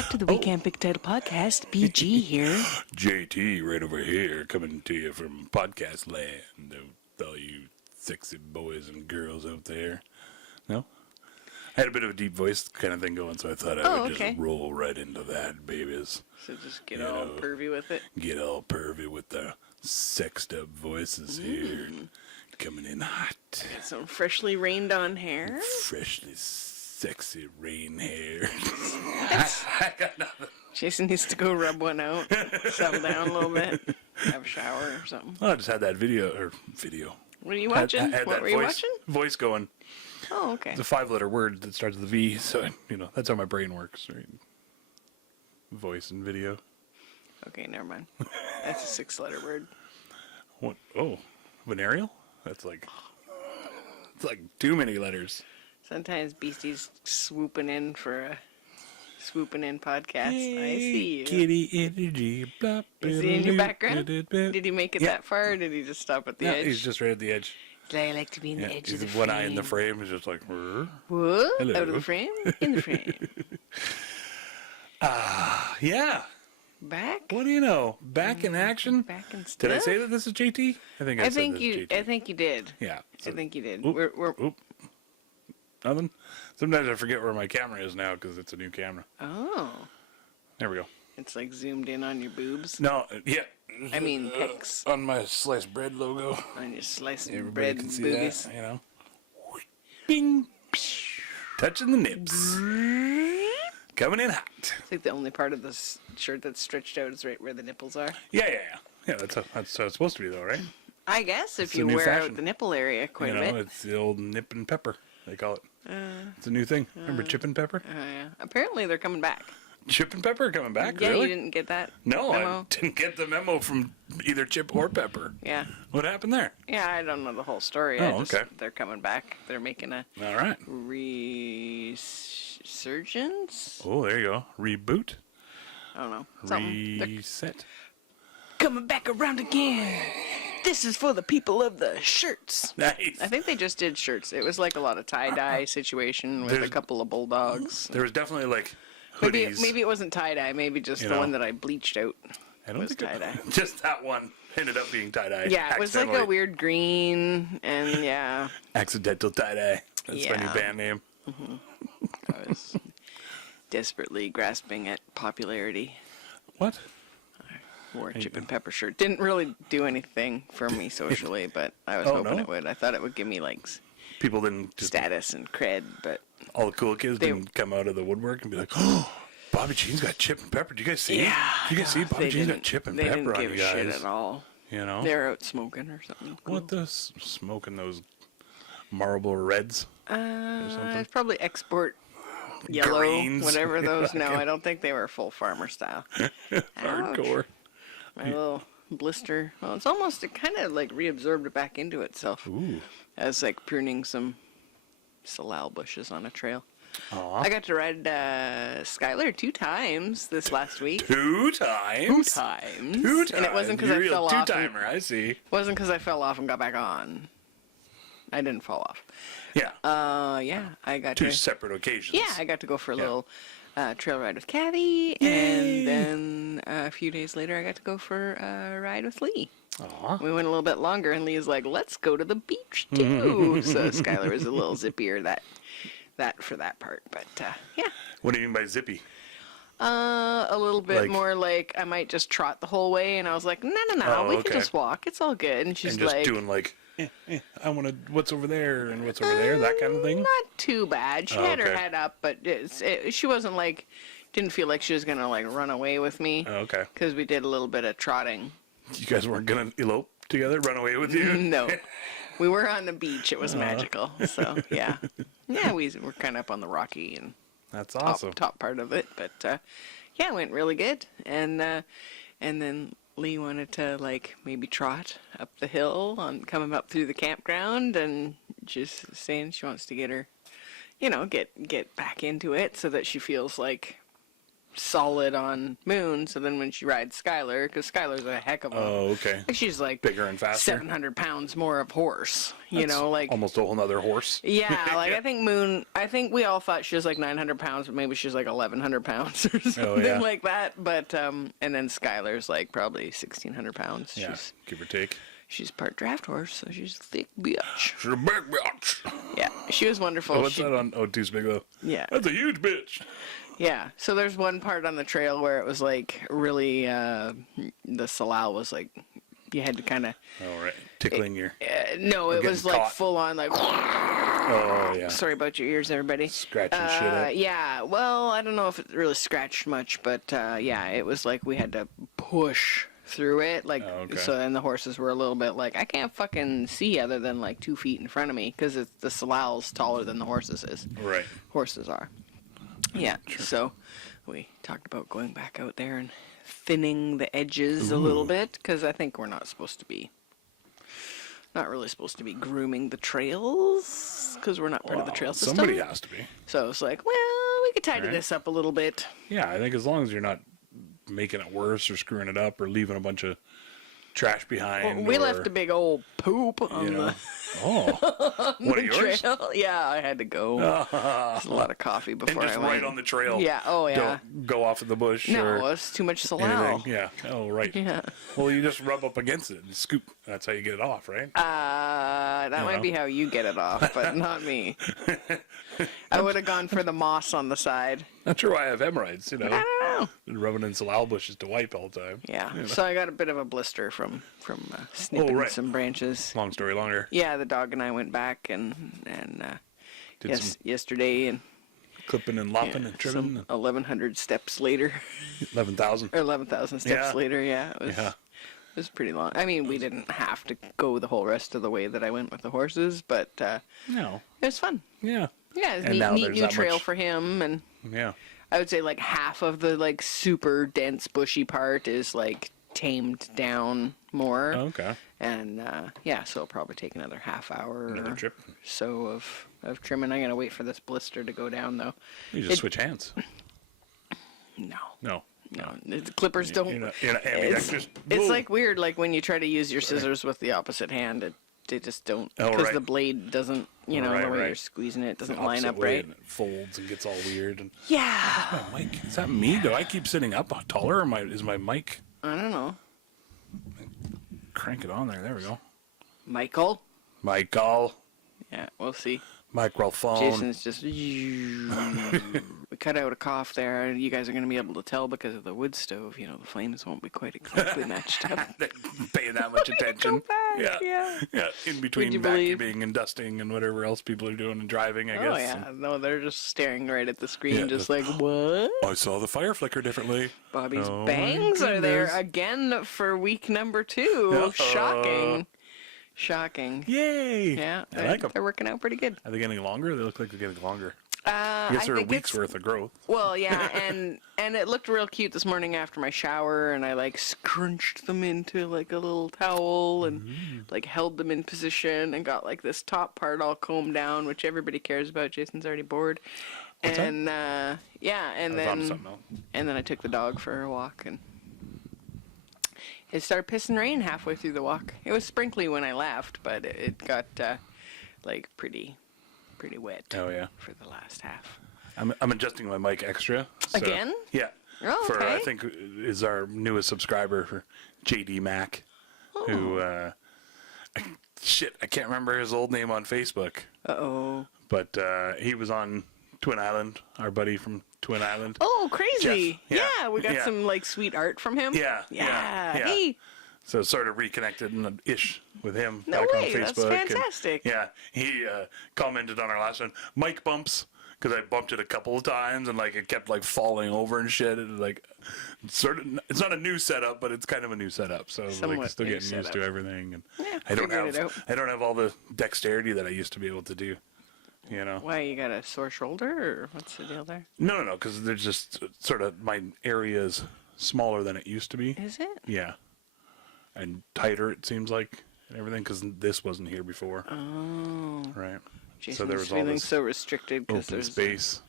back to the We Can't Pick Title Podcast. BG here. JT right over here, coming to you from podcast land. All you sexy boys and girls out there. No? I had a bit of a deep voice kind of thing going, so I thought I would just roll right into that, babies. So just get all pervy with it? Get all pervy with the sexed up voices here. Coming in hot. Got some freshly rained on hair. Freshly sexy rain hair. I got nothing. Jason needs to go rub one out, settle down a little bit, have a shower or something. Well, I just had that video. What are you watching? What were you watching? Voice going. Oh, okay. It's a 5-letter word that starts with a V, so, that's how my brain works, right? Voice and video. Okay, never mind. That's a 6-letter word. What? Oh, venereal? That's like, it's like too many letters. Sometimes Beastie's swooping in for a swooping in podcast. Hey, I see you. Kitty energy. Blah, Is he in your background? Did he make it that far, or did he just stop at the edge? He's just right at the edge. I like to be in the edge of the frame. One eye in the frame is just like, what? Hello. Out of the frame? In the frame. Yeah. Back? What do you know? Back in action? Back in stuff? Did I say that this is JT? I think I said this is JT. I think you did. Yeah. I think you did. Oop. Nothing? Sometimes I forget where my camera is now because it's a new camera. Oh. There we go. It's like zoomed in on your boobs. No, yeah. I mean, pics. On my sliced bread logo. On your sliced Everybody bread can see boobies. that, Bing. Touching the nips. Coming in hot. It's like the only part of this shirt that's stretched out is right where the nipples are. Yeah. Yeah, that's how it's supposed to be, though, right? I guess if It's you a new wear fashion. out the nipple area quite a bit. It's the old nip and pepper, they call it. It's a new thing. Remember chip and pepper? Yeah. Apparently they're coming back. Chip and Pepper coming back, Yeah, really? you didn't get that No, memo? I didn't get the memo from either Chip or Pepper. Yeah. What happened there? Yeah, I don't know the whole story. Okay. They're coming back. They're making a All right. resurgence? Oh, there you go. Reboot. I don't know. Something. They're Reset. coming back around again. This is for the people of the shirts. Nice. I think they just did shirts. It was like a lot of tie-dye situation with a couple of bulldogs. There was definitely like hoodies. Maybe it wasn't tie-dye. Maybe just the one that I bleached out. I don't was think tie-dye. Just that one ended up being tie-dye. Yeah, it was like a weird green, and yeah. Accidental tie-dye. That's my new band name. I was desperately grasping at popularity. What? Wore a Chip and Pepper shirt. Didn't really do anything for me socially, but I was hoping it would. I thought it would give me like People didn't just status and cred, but all the cool kids didn't come out of the woodwork and be like, "Oh, Bobby Jean's got Chip and Pepper. Do you guys see? Yeah, Do you guys see Bobby Jean's got Chip and Pepper on you guys?" They didn't give a shit at all. They're out smoking or something. Cool. What the smoking those Marlboro Reds? Or something? It's probably export yellow, Greens. whatever those. No, I don't think they were full farmer style. Hardcore. My little blister. Well, it kind of like reabsorbed back into itself. Ooh. As like pruning some salal bushes on a trail. Aww. I got to ride Skylar 2 times this last week. 2 times? 2 times. 2 times. And it wasn't because I fell off. Two-timer, I see. It wasn't because I fell off and got back on. I didn't fall off. Yeah. Yeah, I got 2 separate occasions. Yeah, I got to go for a little trail ride with Kathy, and then a few days later I got to go for a ride with Lee. Aww. We went a little bit longer, and Lee's like, "Let's go to the beach too." So Skylar was a little zippier that for that part, but yeah. What do you mean by zippy? A little bit more like I might just trot the whole way, and I was like, "No, we can just walk. It's all good." And she's just like, doing like, I want to, what's over there and what's over there, that kind of thing? Not too bad. She had her head up, but she wasn't like, didn't feel like she was going to like run away with me. Oh, okay. Because we did a little bit of trotting. You guys weren't going to elope together, run away with you? No. We were on the beach. It was magical. So, yeah. Yeah, we were kind of up on the rocky and that's awesome. top part of it. But, yeah, it went really good. And then Lee wanted to like maybe trot up the hill on coming up through the campground, and just saying she wants to get her, get back into it so that she feels like solid on Moon. So then when she rides Skylar, because Skylar's a heck of a, Oh, okay. like she's like Bigger and faster. 700 pounds more of horse. You That's know, like almost a whole nother horse. yeah, like I think Moon. I think we all thought she was like 900 pounds, but maybe she's like 1,100 pounds or something like that. But and then Skylar's like probably 1,600 pounds. Yeah, give or take. She's part draft horse, so she's a thick bitch. She's a big bitch. Yeah, she was wonderful. Oh, what's that on? Oh, too big though. Yeah, that's a huge bitch. Yeah, so there's one part on the trail where it was like really the salal was like you had to kind of. Oh right, tickling your. No, it was like full on like. Oh yeah. Sorry about your ears, everybody. Scratching shit up. Yeah, well, I don't know if it really scratched much, but yeah, it was like we had to push through it, like so. Then the horses were a little bit like I can't fucking see other than like 2 feet in front of me because the salal's taller than the horses is. Right. Horses are. Yeah. Sure. So we talked about going back out there and thinning the edges a little bit because I think we're not really supposed to be grooming the trails because we're not part of the trail system. Somebody has to be. So it's like, well, we could tidy this up a little bit. Yeah, I think as long as you're not making it worse or screwing it up or leaving a bunch of trash behind. Well, we left a big old poop on the one of yours? Trail. Yeah, I had to go. There's a lot of coffee before and just I went. right on the trail. Yeah. Oh yeah. Don't go off in the bush. No, or it's too much salal. anything. Yeah. Oh right. Yeah. Well, you just rub up against it and scoop. That's how you get it off, right? That might be how you get it off, but not me. I would have gone for the moss on the side. Not sure why I have hemorrhoids, I don't know. Rubbing in salal bushes to wipe all the time. Yeah. So I got a bit of a blister from snipping some branches. Long story longer. Yeah, the dog and I went back and yesterday and clipping and lopping and trimming. 1,100 steps later. 11,000. Or 11,000 steps later. Yeah. It was pretty long. I mean, we didn't have to go the whole rest of the way that I went with the horses, but no, it was fun. Yeah. Yeah, it was a neat new trail for him, and I would say like half of the like super dense bushy part is like tamed down more. Oh, okay. And so it'll probably take another half hour another trip so of trimming. I'm gonna wait for this blister to go down though. You just switch hands. No, the clippers don't. You're not ambidextrous. It's like weird, like when you try to use your scissors with the opposite hand, they just don't, because the blade doesn't, the way you're squeezing it doesn't line up right. And it folds and gets all weird. And yeah. My mic, is that me? Do I keep sitting up taller, or is my mic? I don't know. Crank it on there. There we go. Michael. Yeah, we'll see. Microphone. Jason's just. We cut out a cough there. You guys are going to be able to tell because of the wood stove. The flames won't be quite exactly matched up. Paying that much attention. Yeah. In between vacuuming and dusting and whatever else people are doing and driving, I guess. Oh yeah. No, they're just staring right at the screen, just like, what? I saw the fire flicker differently. Bobby's bangs are there again for week number 2. Shocking. Yay! Yeah, I like them. They're working out pretty good. Are they getting longer? They look like they're getting longer. I guess they're a week's worth of growth. Well, yeah, and it looked real cute this morning after my shower, and I like scrunched them into like a little towel and like held them in position and got like this top part all combed down, which everybody cares about. Jason's already bored. What's and that? and then I took the dog for a walk and it started pissing rain halfway through the walk. It was sprinkly when I left, but it got like pretty wet. Oh yeah. For the last half. I'm adjusting my mic extra. So, again? Yeah. Oh, okay. For I think is our newest subscriber for JD Mac, who I can't remember his old name on Facebook. But he was on Twin Island, our buddy from Twin Island. Oh, crazy! Jeff. Yeah, we got some like sweet art from him. Yeah. Hey. So sort of reconnected ish with him back on Facebook. That's fantastic. And, he commented on our last one, mic bumps, because I bumped it a couple of times and like it kept like falling over and shit. And like it's not a new setup, but it's kind of a new setup. So like still getting used to everything. And I don't have all the dexterity that I used to be able to do. Why, you got a sore shoulder, or what's the deal there? No, because there's just sort of my area is smaller than it used to be. Is it? Yeah. And tighter, it seems like, and everything, because this wasn't here before. Oh. Right. Jason's so there was feeling all this so restricted because open there's space.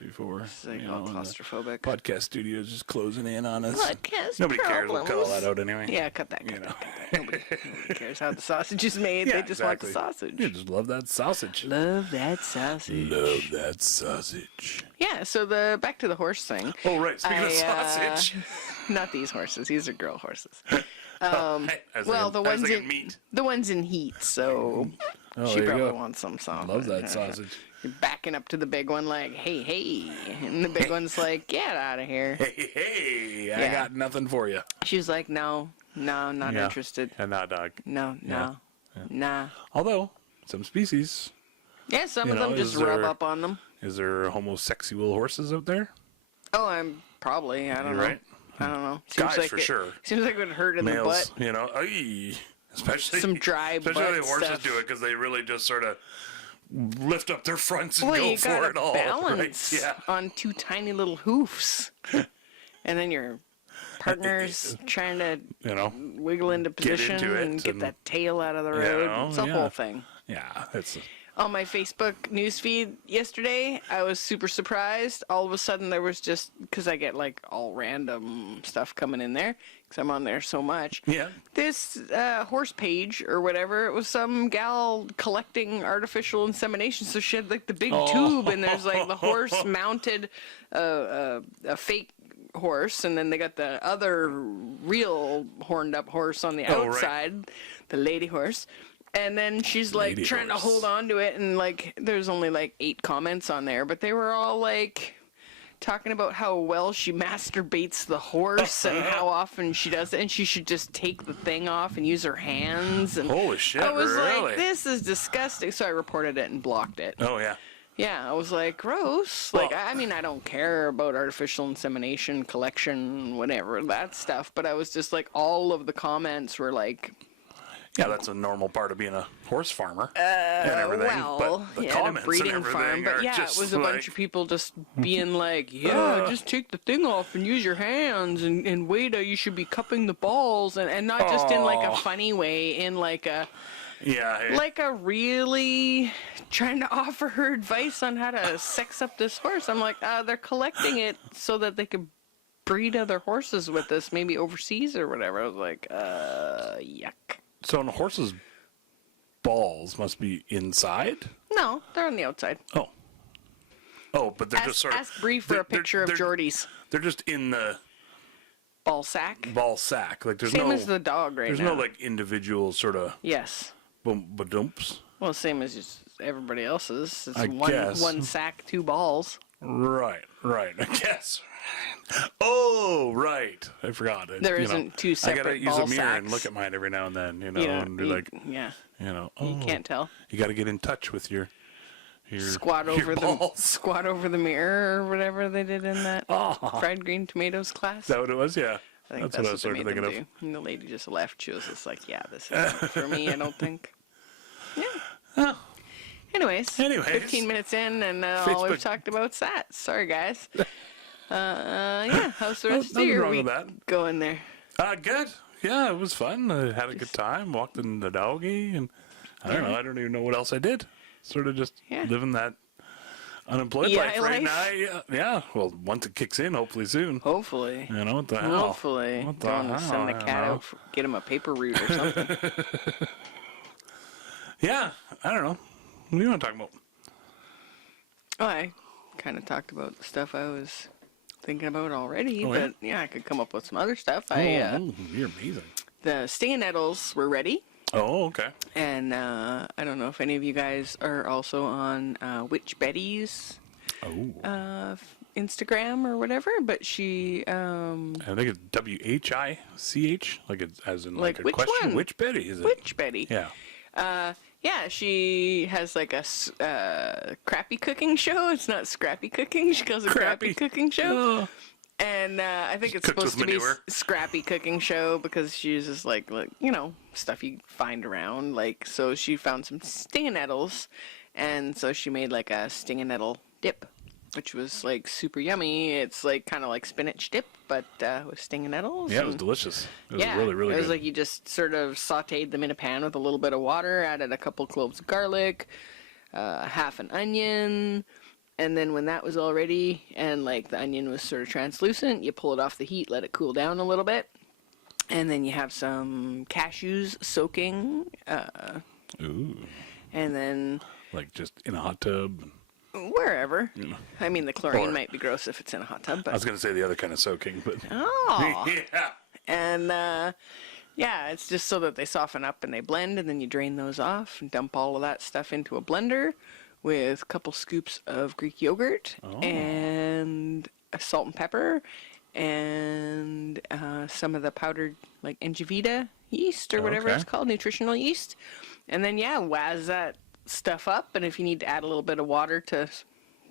before. It's like you all know, and the claustrophobic. podcast studio is just closing in on us. Podcast Nobody cares. We'll cut all problems. that out anyway. Yeah, cut that. Cut that. Nobody cares how the sausage is made. Yeah, They just want the exactly. sausage. You just love that sausage. Love that sausage. Love that sausage. Yeah. So back to the horse thing. Oh, right. Speaking of sausage. Not these horses. These are girl horses. The ones in heat. So she probably wants some sausage. Love that sausage. You're backing up to the big one like, hey, and the big one's like, get out of here. Hey, I got nothing for you. She was like, no, not interested. Yeah, nah, dog. No. Nah. Although, some species. Yeah, some of them just rub up on them. Is there homosexual horses out there? Oh, I don't know. Right? I don't know. Guys, like for sure. Seems like it would hurt in Males, the butt. Especially some dry butt Especially the horses stuff. do it because they really just sort of lift up their fronts and Well, go you for gotta it all. balance Right? Yeah. on two tiny little hoofs. And then your partner's trying to wiggle into position into it and get and- that tail out of the road. It's a whole thing. Yeah, it's On my Facebook newsfeed yesterday, I was super surprised. All of a sudden, there was just, because I get like all random stuff coming in there, because I'm on there so much. yeah. This horse page or whatever, it was some gal collecting artificial insemination. So she had like the big tube, and there's like the horse mounted a fake horse, and then they got the other real horned up horse on the outside, the lady horse. And then she's like trying to hold on to it, and like there's only like 8 comments on there, but they were all like talking about how well she masturbates the horse and how often she does it, and she should just take the thing off and use her hands. And Holy shit! I was really? like, this is disgusting. So I reported it and blocked it. Oh yeah. Yeah, I was like, gross. Like, I mean, I don't care about artificial insemination, collection, whatever, that stuff. But I was just like, all of the comments were like, Yeah, that's a normal part of being a horse farmer and everything. well, but the yeah, comments a breeding and farm. everything But are yeah, just it was a bunch of people just being like, yeah, just take the thing off and use your hands, and wait, you should be cupping the balls, and not just in like a funny way, in like a like a really trying to offer her advice on how to sex up this horse. I'm like, they're collecting it so that they could breed other horses with this, maybe overseas or whatever. I was like, yuck. So a horse's balls must be inside? No, they're on the outside. Oh, but they're just sort of... Ask Bree for a picture of Jordy's They're just in the ball sack. ball sack. Like there's Same as the dog right now. There's no like individual sort of Yes. ba-dumps. Well, same as just everybody else's. It's I guess. one sack, 2 balls. Right. I guess. Oh, right. I forgot. There isn't 2 separate I gotta use ball a mirror and sacks. look at mine every now and then, Yeah, and be like, yeah. oh, You can't tell. You got to get in touch with your Squat over the mirror or whatever they did in that fried green tomatoes class. Is that what it was? Yeah. I think that's what I was they sort of made thinking them of. do. And the lady just left. She was just like, yeah, this isn't for me, I don't think. Yeah. Oh. Anyways, 15 minutes in, and all we've Facebook. talked about sats. Sorry, guys. Yeah, how's the rest of Nothing your wrong week with that. going there? Good. Yeah, it was fun. I had a good time. Walked in the doggy, and I don't know. I don't even know what else I did. Sort of just living that unemployed life right now. Yeah. Well, once it kicks in, hopefully soon. Hopefully. What the hell? Hopefully. What the Going to hell? send the I don't cat know. out, get him a paper route or something. Yeah, I don't know. What do you want to talk about? Oh, I kind of talked about the stuff I was thinking about already, but yeah, I could come up with some other stuff. You're amazing. The stinging nettles were ready. Oh, okay. And I don't know if any of you guys are also on Witch Betty's Instagram or whatever, but she... I think it's WHICH, like it's as in like a which question. one? Which Betty is it? Witch Betty. Yeah. Yeah, she has like a crappy cooking show. It's not scrappy cooking. She calls it crappy cooking show. Oh. And I think it's Cooked supposed with to be manure. scrappy cooking show because she uses like stuff you find around. Like, so she found some stinging nettles, and so she made like a stinging nettle dip, which was like super yummy. It's like kind of like spinach dip, but with stinging nettles. Yeah, it was delicious. It was really, really good. It was good. like you just sort of sautéed them in a pan with a little bit of water, added a couple cloves of garlic, half an onion, And then when that was all ready and like the onion was sort of translucent, you pull it off the heat, let it cool down a little bit. And then you have some cashews soaking. Ooh. And then Like just in a hot tub. wherever. Yeah. I mean, the chlorine Or- might be gross if it's in a hot tub, I but was going to say the other kind of soaking, but oh, yeah. and yeah, it's just so that they soften up and they blend, and then you drain those off and dump all of that stuff into a blender with a couple scoops of Greek yogurt and salt and pepper and some of the powdered like Engevita yeast or whatever Okay. it's called, nutritional yeast, and then yeah, waz that stuff up, and if you need to add a little bit of water to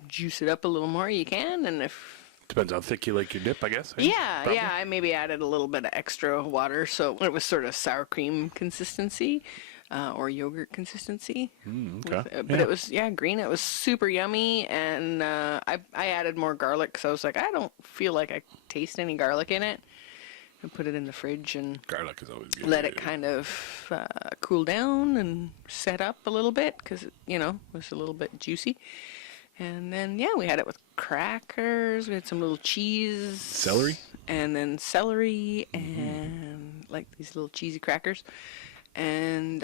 juice it up a little more, you can, and if Depends how thick you like your dip, I guess. yeah, Probably. yeah, I maybe added a little bit of extra water, so it was sort of sour cream consistency or yogurt consistency. Okay. But it was green. It was super yummy, and I added more garlic because I was like, I don't feel like I taste any garlic in it. I put it in the fridge and Garlic is always good. let it kind of cool down and set up a little bit because it was a little bit juicy. And then we had it with crackers. We had some little cheese, Celery? and then celery, and like these little cheesy crackers, and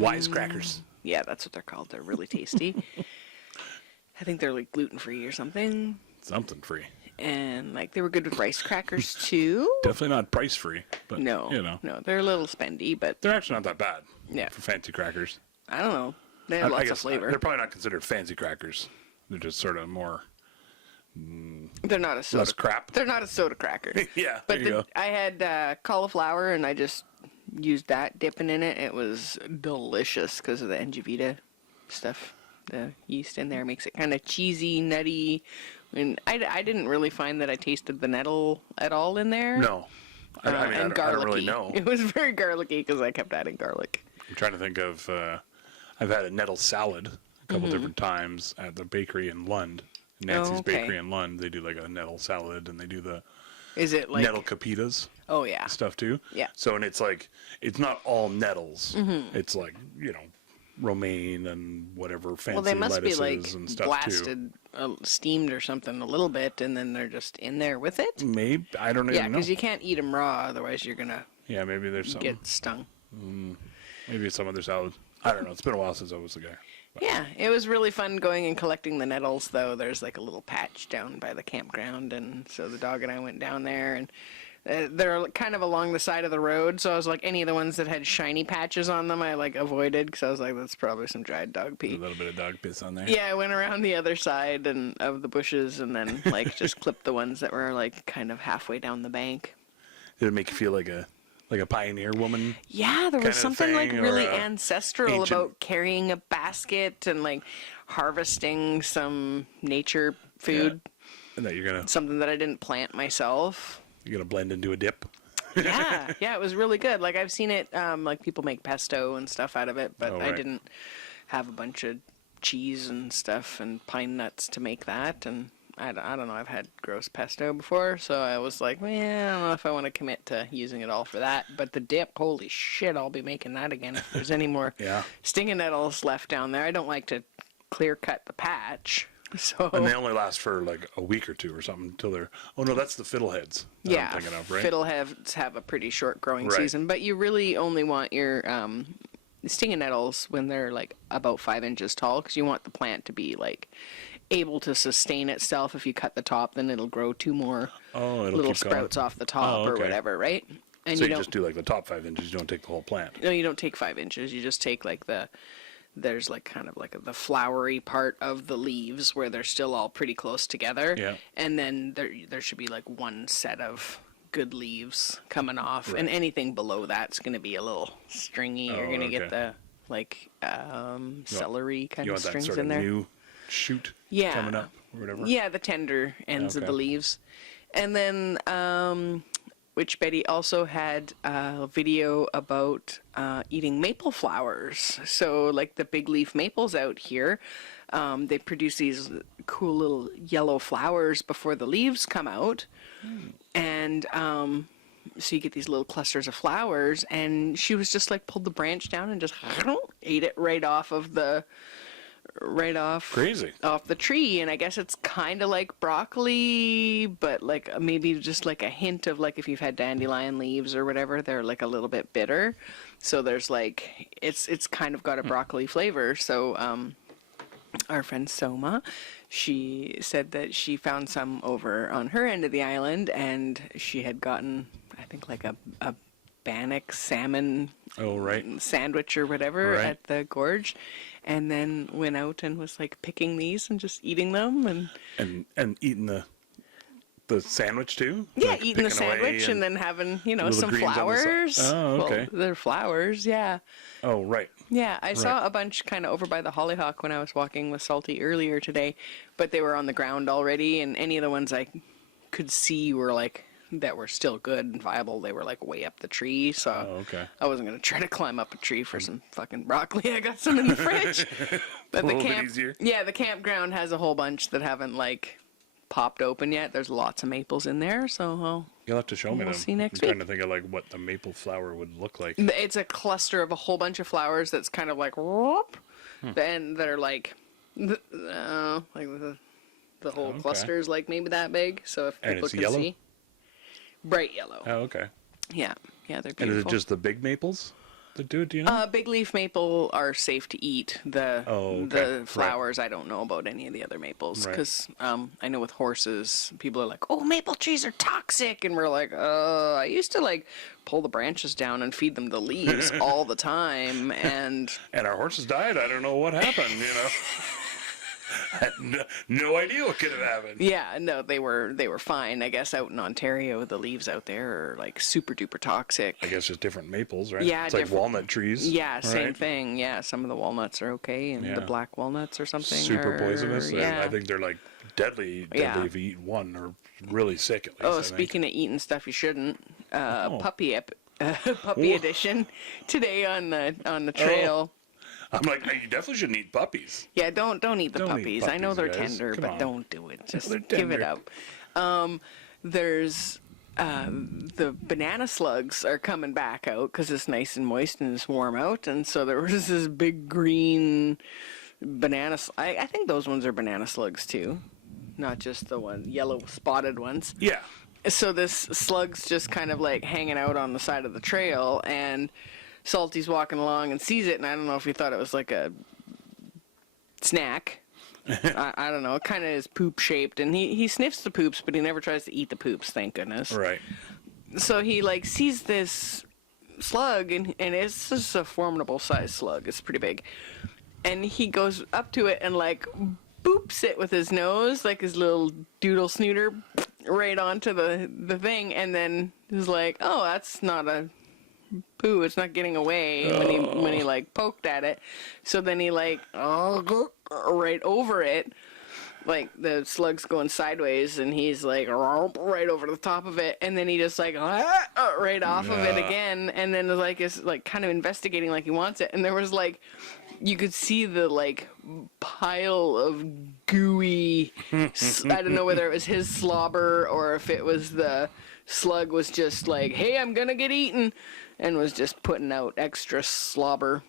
Wise crackers. yeah, that's what they're called. They're really tasty. I think they're like gluten free or something, Something free. and like they were good with rice crackers too. Definitely not price free, but No, no, they're a little spendy, but they're actually not that bad. Yeah. For fancy crackers. I don't know. They have I lots guess of flavor. They're probably not considered fancy crackers. They're just sort of more They're not a soda. less crap. They're not a soda cracker. Yeah, But there you go. I had cauliflower, and I just used that, dipping in it. It was delicious because of the Engevita stuff. The yeast in there makes it kind of cheesy, nutty. And I didn't really find that I tasted the nettle at all in there. No. I mean, and I don't garlicky. really know. It was very garlicky because I kept adding garlic. I'm trying to think of, I've had a nettle salad a couple different times at the bakery in Lund. Nancy's okay. Bakery in Lund. They do like a nettle salad, and they do the Is it like... nettle capitas Oh, yeah. stuff too. Yeah. So, and it's like, it's not all nettles. It's like, romaine and whatever fancy Well, they must be lettuces like and stuff blasted, steamed or something a little bit, and then they're just in there with it. too. Maybe, I don't Yeah, even know. because you can't eat them raw, otherwise you're gonna Yeah, maybe there's something. get stung. Maybe it's some other salad. I don't know. It's been a while since I was the guy. Yeah, it was really fun going and collecting the nettles, though. There's like a little patch down by the campground, and so the dog and I went down there, and they're kind of along the side of the road, so I was like, any of the ones that had shiny patches on them, I like avoided, because I was like, that's probably some dried dog A pee. little bit of dog piss on there. Yeah, I went around the other side and of the bushes, and then like just clipped the ones that were like kind of halfway down the bank. Did it make you feel like a pioneer woman? Yeah, there kind was of something like thing, or really a ancestral ancient- about carrying a basket and like harvesting some nature food, And that you're something that I didn't plant myself. gonna blend into a dip. Yeah, yeah, it was really good. Like I've seen it, like people make pesto and stuff out of it, but Oh, I right. didn't have a bunch of cheese and stuff and pine nuts to make that. And I don't know, I've had gross pesto before, so I was like, man, I don't know if I want to commit to using it all for that. But the dip, holy shit, I'll be making that again if there's any more Yeah. stinging nettles left down there. I don't like to clear cut the patch. So And they only last for like a week or two or something until they're. Oh no, that's the fiddleheads. that yeah, I'm thinking of, right? fiddleheads have a pretty short growing Right. season, but you really only want your stinging nettles when they're like about 5 inches tall, because you want the plant to be like able to sustain itself. If you cut the top, then it'll grow 2 more Oh, it'll little keep going. sprouts off the top Oh, or okay. whatever, right? And So you don't just do like the top 5 inches. You don't take the whole plant. no, you don't take 5 inches. You just take like there's like kind of like the flowery part of the leaves where they're still all pretty close together. Yeah. And then there should be like one set of good leaves coming off, Right. and anything below that's going to be a little stringy. You're Oh, going to okay. get the like celery kind You of want that strings sort in of there. new shoot Yeah. coming up or whatever. Yeah, the tender ends of Okay. the leaves. And then, which Betty also had a video about eating maple flowers. So, like the big leaf maples out here, they produce these cool little yellow flowers before the leaves come out. And so you get these little clusters of flowers. And she was just like pulled the branch down and just ate it right off of the right off Crazy. off the tree, and I guess it's kind of like broccoli, but like maybe just like a hint of like if you've had dandelion leaves or whatever, they're like a little bit bitter. So there's like it's kind of got a broccoli flavor. So our friend Soma, she said that she found some over on her end of the island, and she had gotten, I think, like a bannock salmon sandwich or whatever at the gorge, and then went out and was like picking these and just eating them and eating the sandwich too. Yeah, like eating the sandwich and then having some flowers. Oh, okay. Well, they're flowers, yeah. Oh, right. Yeah, I saw a bunch kind of over by the hollyhock when I was walking with Salty earlier today, but they were on the ground already, and any of the ones I could see were like that were still good and viable. They were like way up the tree, so I wasn't gonna try to climb up a tree for some fucking broccoli. I got some in the fridge. But a little bit easier. Yeah, the campground has a whole bunch that haven't like popped open yet. There's lots of maples in there, so you'll have to show me them. We'll see next I'm week. trying to think of like what the maple flower would look like. It's a cluster of a whole bunch of flowers that's kind of like whoop, and they're like the whole cluster is like maybe that big. So if people can yellow? see, bright yellow. Oh, okay. Yeah, they're beautiful. And is it just the big maples that do it? Do you know? Big leaf maple are safe to eat. The flowers, I don't know about any of the other maples because I know with horses, people are like, "Oh, maple trees are toxic," and we're like, I used to like pull the branches down and feed them the leaves all the time, and our horses died. I don't know what happened. I had no idea what could have happened. Yeah, no, they were fine. I guess out in Ontario, the leaves out there are like super duper toxic. I guess just different maples, right? Yeah, it's like walnut trees. Yeah, same thing. Yeah, some of the walnuts are okay, and the black walnuts or something super are poisonous. Yeah. I think they're like deadly if you eat one, or really sick at least. Oh, speaking of eating stuff you shouldn't, puppy edition today on the trail. I'm like, you definitely shouldn't eat puppies. Yeah, don't eat the puppies. I know they're guys. tender, Come but on. don't do it. Just They're give it tender. up. There's the banana slugs are coming back out because it's nice and moist and it's warm out, and so there was this big green banana. I think those ones are banana slugs too, not just the yellow spotted ones. Yeah. So this slug's just kind of like hanging out on the side of the trail, and Salty's walking along and sees it, and I don't know if he thought it was like a snack. I don't know. It kind of is poop shaped, and he sniffs the poops, but he never tries to eat the poops, thank goodness. Right. So he like sees this slug, and it's just a formidable sized slug. It's pretty big. And he goes up to it and like boops it with his nose, like his little doodle snooter, right onto the thing, and then he's like, "Oh, that's not a poo, it's not getting away," when he like poked at it. So then he like right over it, like the slug's going sideways, and he's like right over the top of it, and then he just like right off of it again, and then like is like kind of investigating like he wants it, and there was like you could see the like pile of gooey I don't know whether it was his slobber or if it was the slug was just like, "Hey, I'm gonna get eaten," and was just putting out extra slobber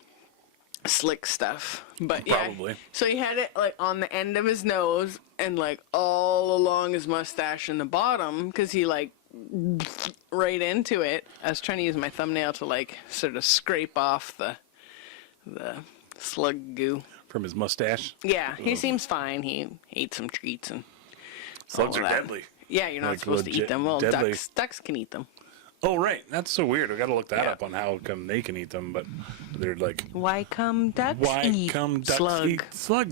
slick stuff. But Probably. So he had it like on the end of his nose and like all along his mustache in the bottom, because he like right into it. I was trying to use my thumbnail to like sort of scrape off the slug goo From his mustache. Yeah, he seems fine. He ate some treats and Slugs all are that. deadly. Yeah, you're not Like, supposed to eat them. Well, deadly. ducks can eat them. Oh, right. That's so weird. I got to look that up on how come they can eat them, but they're like, Why come ducks why come ducks slug? eat slug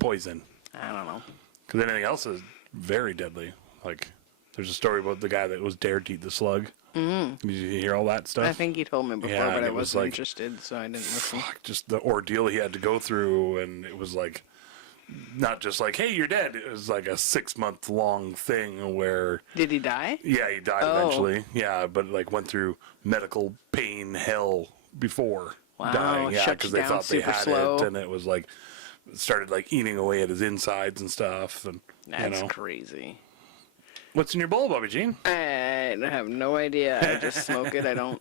poison? I don't know. Because anything else is very deadly. Like, there's a story about the guy that was dared to eat the slug. Did you hear all that stuff? I think he told me before, Yeah, but and I it was wasn't like, interested, so I didn't listen. Fuck, just the ordeal he had to go through, and it was like, not just like, hey, you're dead. It was like a 6-month long thing where, Did he die? yeah, he died eventually. Yeah, but like went through medical pain hell before Wow, dying. Yeah, shuts because you they down thought they super had slow. it, and it was like, it started like eating away at his insides and stuff. And That's you know, crazy. what's in your bowl, Bobby Jean? I have no idea. I just smoke it. I don't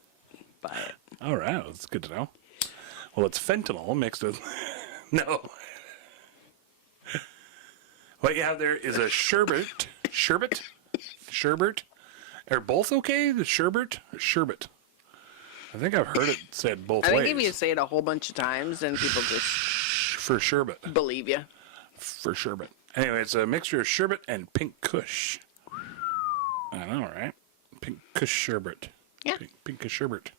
buy it. All right, that's good to know. Well, it's fentanyl mixed with no. What you have there is a sherbet. Are both okay? The sherbet or sherbet? I think I've heard it said both I ways. think if you say it a whole bunch of times, then people just For sherbet. believe you. For sherbet. Anyway, it's a mixture of sherbet and pink kush. I know, right? Pink kush sherbet. Yeah. Pink kush sherbet.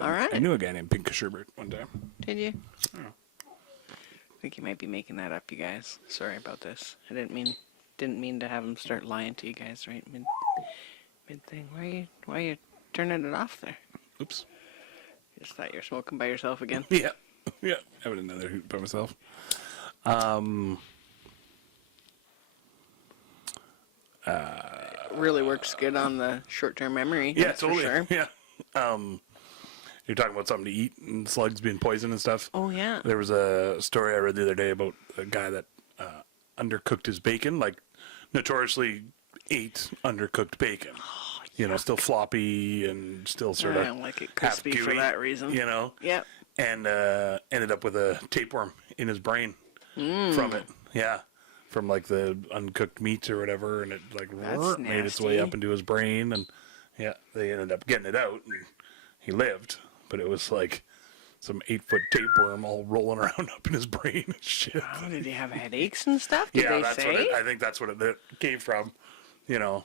All right. I knew a guy named Pink Sherbet one time. Did you? Oh. I think you might be making that up, you guys. Sorry about this. I didn't mean to have him start lying to you guys right mid thing. Why are you turning it off there? Oops. Just thought you were smoking by yourself again. Yeah. Yeah. Having another hoot by myself. Really works good on the short-term memory. Yeah, that's for totally. sure. Yeah. You're talking about something to eat and slugs being poisoned and stuff. Oh yeah. There was a story I read the other day about a guy that undercooked his bacon, like notoriously ate undercooked bacon. Oh, you know, still floppy and still sort I of don't like it half crispy for gooey, that reason. You know? Yep. And ended up with a tapeworm in his brain from it. Yeah. From like the uncooked meat or whatever, and it like That's made its way nasty. up into his brain, and yeah, they ended up getting it out, and he lived, but it was like some 8-foot tapeworm all rolling around up in his brain and shit. Oh, did he have headaches and stuff? Did Yeah, they that's say? what I think that's what it came from. You know,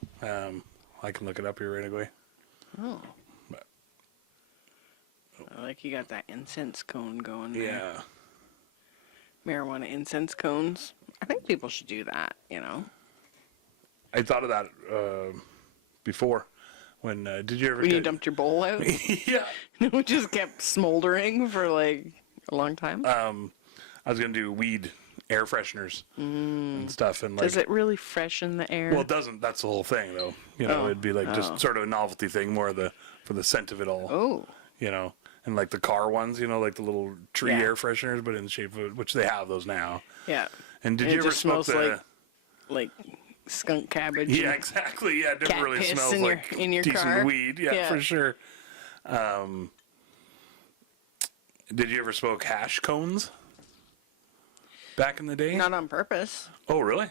I can look it up here right away. Oh. But, I like you got that incense cone going there. yeah. Marijuana incense cones. I think people should do that, you know. I thought of that before. When did you ever? When you dumped your bowl out, Yeah. it just kept smoldering for like a long time. I was gonna do weed air fresheners and stuff, and like. Does it really freshen the air? Well, it doesn't. That's the whole thing, though. You know, Oh. it'd be like just sort of a novelty thing, more for the scent of it all. Oh. You know, and like the car ones, you know, like the little tree Yeah. air fresheners, but in the shape of which they have those now. Yeah. And did And you it ever just smoke smells the? like skunk cabbage. Yeah, and- exactly. Yeah, it cat never really piss smells in your- like in your decent car. weed. Yeah, Yeah. for sure. Did you ever smoke hash cones? Back in the day? Not on purpose. Oh, really?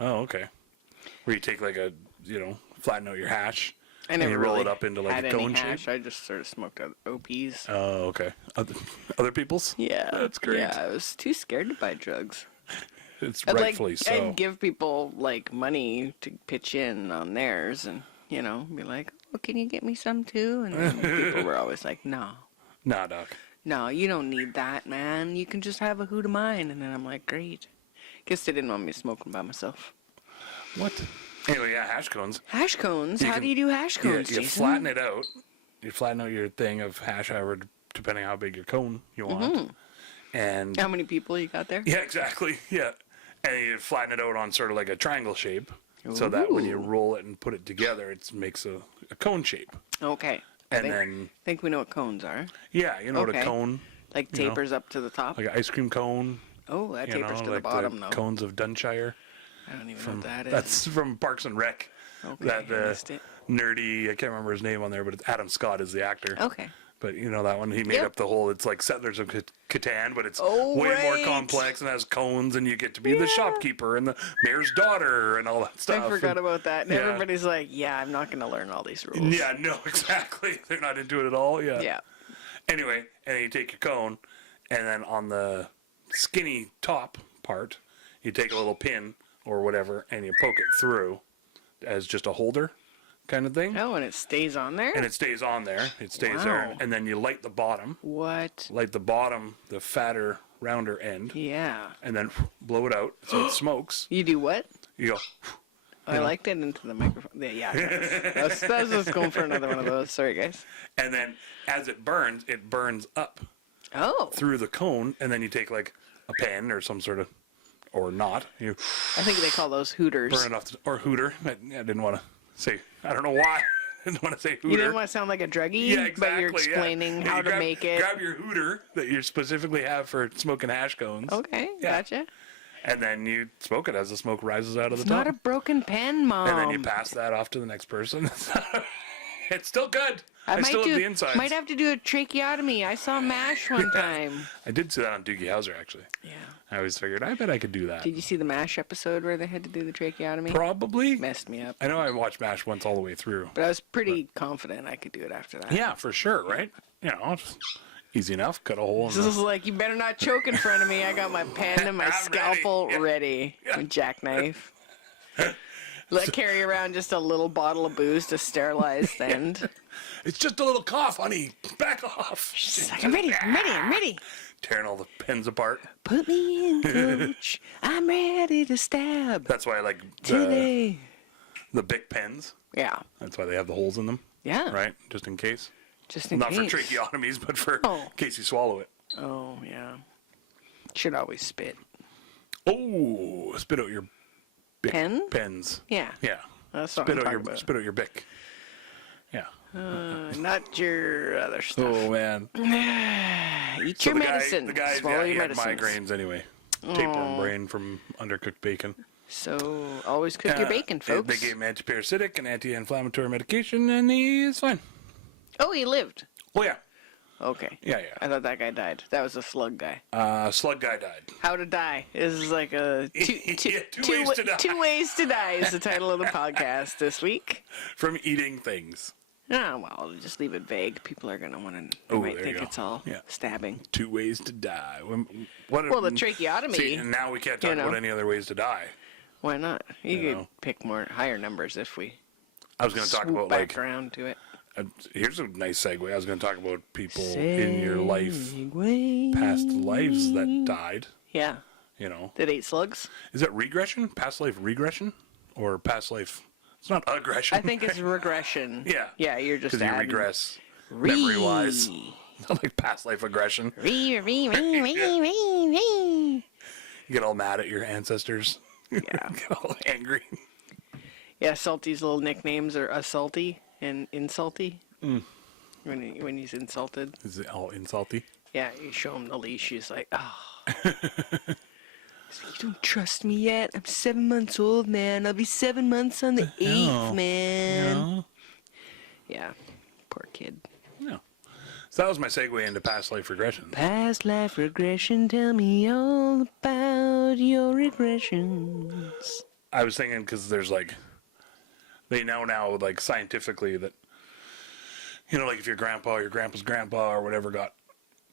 Oh, okay. Where you take like a, flatten out your hash I and never you roll really it up into like had a any cone hash. shape. I just sort of smoked OPs. Oh, okay. Other people's? Yeah. That's great. Yeah, I was too scared to buy drugs. It's I'd rightfully so. I'd give people like money to pitch in on theirs, and be like, "Oh, can you get me some too?" And then people were always like, "No, Nah, Doc. no, you don't need that, man. You can just have a hoot of mine." And then I'm like, "Great." Guess they didn't want me smoking by myself. What? Anyway, yeah, hash cones. Hash cones? How can- do you do hash cones, You Jason? flatten it out. You flatten out your thing of hash, however, depending how big your cone you want. Mm-hmm. And How many people you got there? yeah, exactly. Yeah. And you flatten it out on sort of like a triangle shape so that when you Ooh. roll it and put it together, it makes a cone shape. Okay. And then, I think we know what cones are. yeah, you know what a Okay. cone, Like You know, tapers up to the top. like an ice cream cone, Oh, that you tapers know, to like the bottom, though. cones of Dunshire. I don't even know what that is. That's from Parks and Rec. Okay, That I missed it. nerdy, I can't remember his name on there, but it's Adam Scott is the actor. Okay. But you know that one, he made Yep. up the whole, it's like Settlers of Catan, but it's Oh, way more right. complex and has cones, and you get to be the Yeah. shopkeeper and the mayor's daughter and all that stuff. I forgot And- about that. And yeah. everybody's like, yeah, I'm not going to learn all these rules. Yeah, no, exactly. They're not into it at all. Yeah. Yeah. Anyway, and then you take your cone, and then on the skinny top part, you take a little pin or whatever, and you poke it through as just a holder kind of thing. Oh, and it stays on there? And it stays on there. It stays there. Wow. And then you light the bottom, What? the fatter, rounder end, Yeah. and then blow it out so it smokes. You do what? You go, I liked it into the microphone. Yeah, that's just going for another one of those. Sorry, guys. and then as it burns up Oh, through the cone, and then you take like a pen or some sort of, or not, you I think they call those hooters. burn it off, or hooter. I didn't want to say, I don't know why. I didn't want to say hooter. You didn't want to sound like a druggie, Yeah, exactly. but you're explaining yeah. how You to grab, make it. Grab your hooter that you specifically have for smoking hash cones. Okay, Yeah. gotcha. And then you smoke it as the smoke rises out of It's the top. not a broken pen, Mom. and then you pass that off to the next person. It's still good. I still have the insides. might have to do a tracheotomy. I saw MASH one time. I did see that on Doogie Howser, actually. Yeah. I always figured, I bet I could do that. Did you see the MASH episode where they had to do the tracheotomy? Probably. Messed me up. I know I watched MASH once all the way through. But I was pretty confident I could do it after that. Yeah, for sure, right? You know, just easy enough. Cut a hole in This is like, you better not choke in front of me. I got my pen and my I'm scalpel ready. ready. Yeah. My jackknife. Carry around just a little bottle of booze to sterilize the end. It's just a little cough, honey. Back off. She's like, I'm ready. Tearing all the pens apart. Put me in, coach. I'm ready to stab. That's why I like Today. the Bic pens. Yeah. That's why they have the holes in them. Yeah. Right? Just in case. Just in Not case. for tracheotomies, but for Oh. in case you swallow it. Oh, yeah. Should always spit. Oh, spit out your Bic Pen? pens. Yeah. Yeah. That's what Spit I'm out talking your about. spit out your Bic. Yeah. Not your other stuff. Oh man. Eat So your medicine. The guy, Swallow he your had medicines. migraines anyway. Tapeworm brain from undercooked bacon. So always cook your bacon, folks. They gave him antiparasitic and anti-inflammatory medication, and he's fine. Oh, he lived. Oh yeah. Okay. Yeah. I thought that guy died. That was a slug guy. Slug guy died. How to Die. This is like a Two ways to die. 2 ways to die is the title of the podcast this week. From eating things. Oh, well, just leave it vague. People are going to want to, they Oh, might there you think go. it's all Yeah. stabbing. 2 ways to die. Well, the tracheotomy. See, and now we can't talk about any other ways to die. Why not? You could know. pick higher numbers if we I was going to talk swoop about back like. around to it. Here's a nice segue. I was going to talk about people in your life, past lives that died. Yeah. You know, That ate slugs? is that regression? Past life regression, or past life? It's not aggression. I think it's regression. Yeah. Yeah, you're just because you adding. regress memory-wise. Not like past life aggression. You get all mad at your ancestors. Yeah. Get all angry. Yeah, Salty's little nicknames are Salty and Insulty. When he's insulted. Is it all insulty? Yeah, you show him the leash, he's like, oh. He's like, you don't trust me yet? I'm 7 months old, man. I'll be 7 months on the 8th, man. No. Yeah, poor kid. No. So that was my segue into past life regression. Past life regression, tell me all about your regressions. I was thinking because there's like, they know now like scientifically that, you know, like if your grandpa or your grandpa's grandpa or whatever got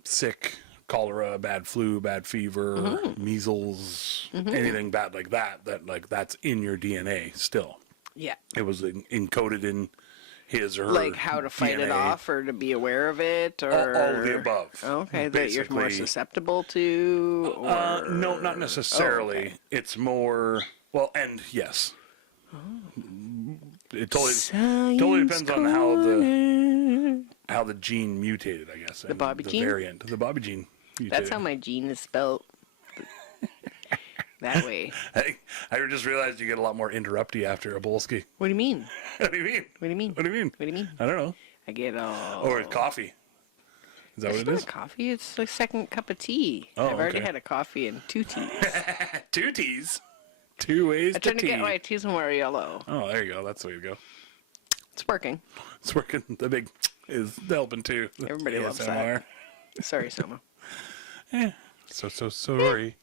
sick, cholera, bad flu, bad fever, measles, anything bad like that, that that's in your DNA still. Yeah. It was encoded in his or her Like how to fight it DNA. off or to be aware of it or... All of the above. Okay, that you're more Basically. susceptible to or... No, not necessarily. Oh, okay. It's more, well, and yes. It totally depends on how the gene mutated, I guess. The Bobby gene? Variant. The Bobby gene mutated. That's how my gene is spelled. That way. I just realized you get a lot more interrupty after a Bolski. What do you mean? What do you mean? What do you mean? What do you mean? What do you mean? I don't know. I get all... Or coffee. Is that It's what it not is? coffee. It's like second cup of tea. Oh, I've already okay. had a coffee and 2 teas. 2 teas. 2 ways I'm to trying to tea. get my teas more yellow. Oh, there you go. That's the way to go. It's working. It's working. The big is helping too. Everybody loves that. ASMR. Sorry, Soma. Yeah. So sorry.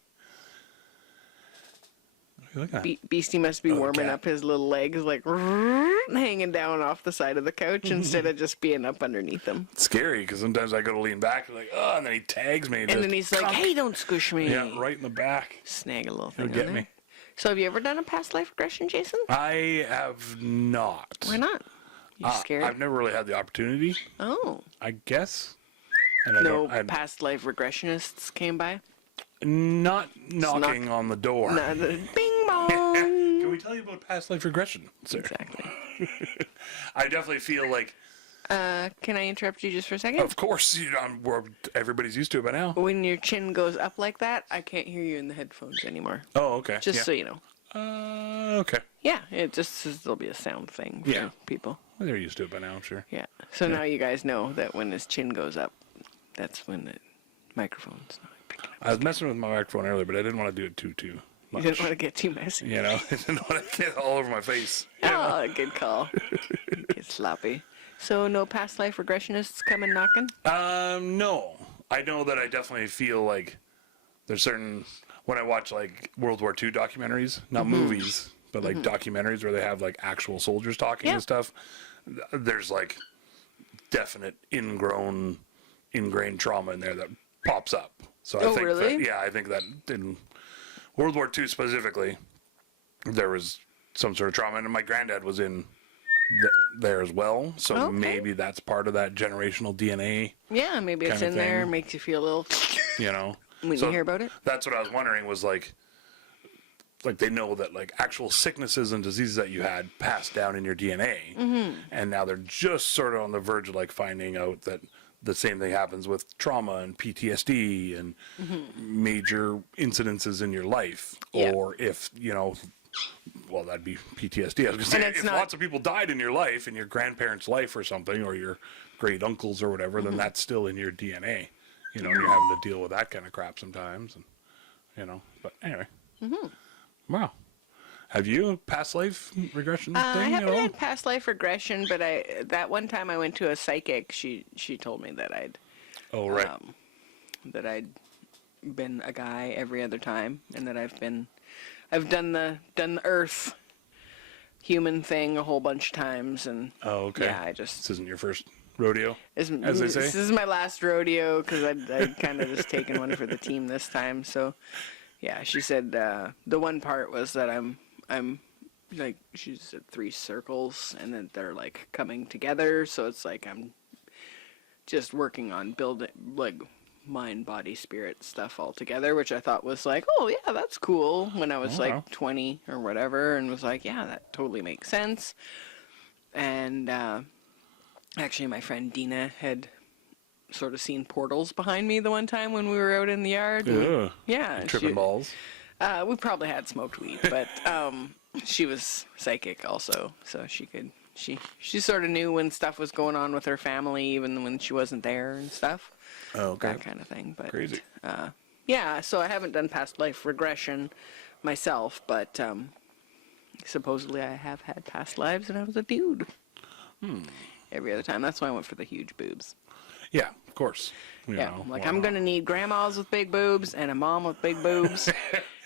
What are you looking at? Beastie must be Oh, the warming cat. up his little legs, like hanging down off the side of the couch instead of just being up underneath him. It's scary because sometimes I go to lean back and like, oh, and then he tags me. And then he's like, "Hey, don't squish me." yeah, right in the back. Snag a little thing. He'll get on there. me. So, have you ever done a past life regression, Jason? I have not. Why not? You scared? I've never really had the opportunity, Oh, I guess. And no I past life regressionists came by. not knocking on the door. No, bing bong. Can we tell you about past life regression, sir? Exactly. I definitely feel like, Can I interrupt you just for a second? of course, everybody's used to it by now. When your chin goes up like that, I can't hear you in the headphones anymore. Oh, okay. Just yeah. so you know. Okay. Yeah, it just there'll be a sound thing for Yeah. people. Well, they're used to it by now, I'm sure. Yeah. So now you guys know that when his chin goes up, that's when the microphone's not picking up. I was messing with my microphone earlier, but I didn't want to do it too much. You didn't want to get too messy. You know, I didn't want to get all over my face. Oh, good call. Get sloppy. So no past life regressionists coming knocking? No. I know that I definitely feel like there's certain, when I watch like World War II documentaries, not movies, but like documentaries where they have like actual soldiers talking and stuff, there's like definite ingrained trauma in there that pops up. So I think really? that, I think that in World War II specifically, there was some sort of trauma, and my granddad was in there as well. So maybe that's part of that generational DNA. Yeah, maybe it's in there, makes you feel a little, You know, when you hear about it. That's what I was wondering, was like they know that like actual sicknesses and diseases that you had passed down in your DNA, and now they're just sort of on the verge of like finding out that the same thing happens with trauma and PTSD and major incidences in your life, or if well, that'd be PTSD. I was going to say, if lots of people died in your life, in your grandparents' life or something, or your great uncles or whatever, then that's still in your DNA. And you're having to deal with that kind of crap sometimes, and but anyway. Wow. Have you a past life regression thing I haven't at all? had past life regression, but that one time I went to a psychic, she told me that I'd that I'd been a guy every other time, and that I've done the Earth human thing a whole bunch of times, and yeah, this isn't your first rodeo, as they say. This is my last rodeo because I'd kind of just taken one for the team this time. So yeah, she said the one part was that I'm like, she said 3 circles, and then they're like coming together. So it's like I'm just working on building like mind, body, spirit stuff all together, which I thought was like, oh yeah, that's cool, when I was like 20 or whatever, and was like, yeah, that totally makes sense. And actually my friend Dina had sort of seen portals behind me the one time when we were out in the yard. Yeah. Tripping balls. We probably had smoked weed, but she was psychic also, so she sort of knew when stuff was going on with her family, even when she wasn't there and stuff. Oh, okay. That kind of thing. But crazy. Yeah, so I haven't done past life regression myself, but supposedly I have had past lives and I was a dude. Every other time. That's why I went for the huge boobs. Yeah, of course. I'm going to need grandmas with big boobs and a mom with big boobs.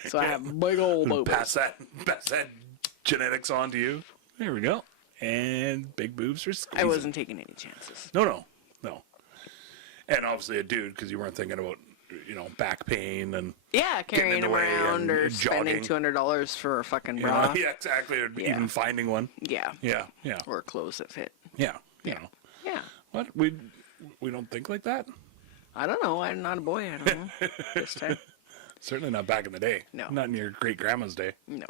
So I have big old boobs. Pass that genetics on to you. There we go. And big boobs for squeezing. I wasn't taking any chances. No. And obviously a dude, because you weren't thinking about, back pain and carrying them around or jogging. spending $200 for a fucking bra. Yeah, exactly. Or even finding one. Yeah. Yeah. Or clothes that fit. Yeah. Yeah. What? We don't think like that? I don't know. I'm not a boy. I don't know. This time. Certainly not back in the day. No. Not in your great grandma's day. No.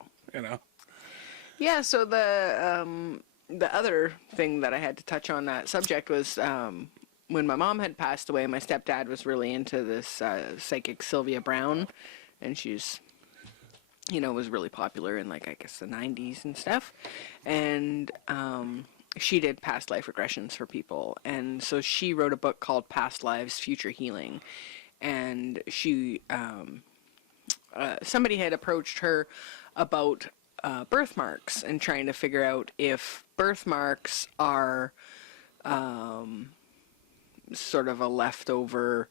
Yeah, so the other thing that I had to touch on that subject was when my mom had passed away, my stepdad was really into this psychic Sylvia Browne, and she's, was really popular in like, I guess, the 90s and stuff. And she did past life regressions for people. And so she wrote a book called Past Lives, Future Healing. And she, somebody had approached her about birthmarks and trying to figure out if birthmarks are sort of a leftover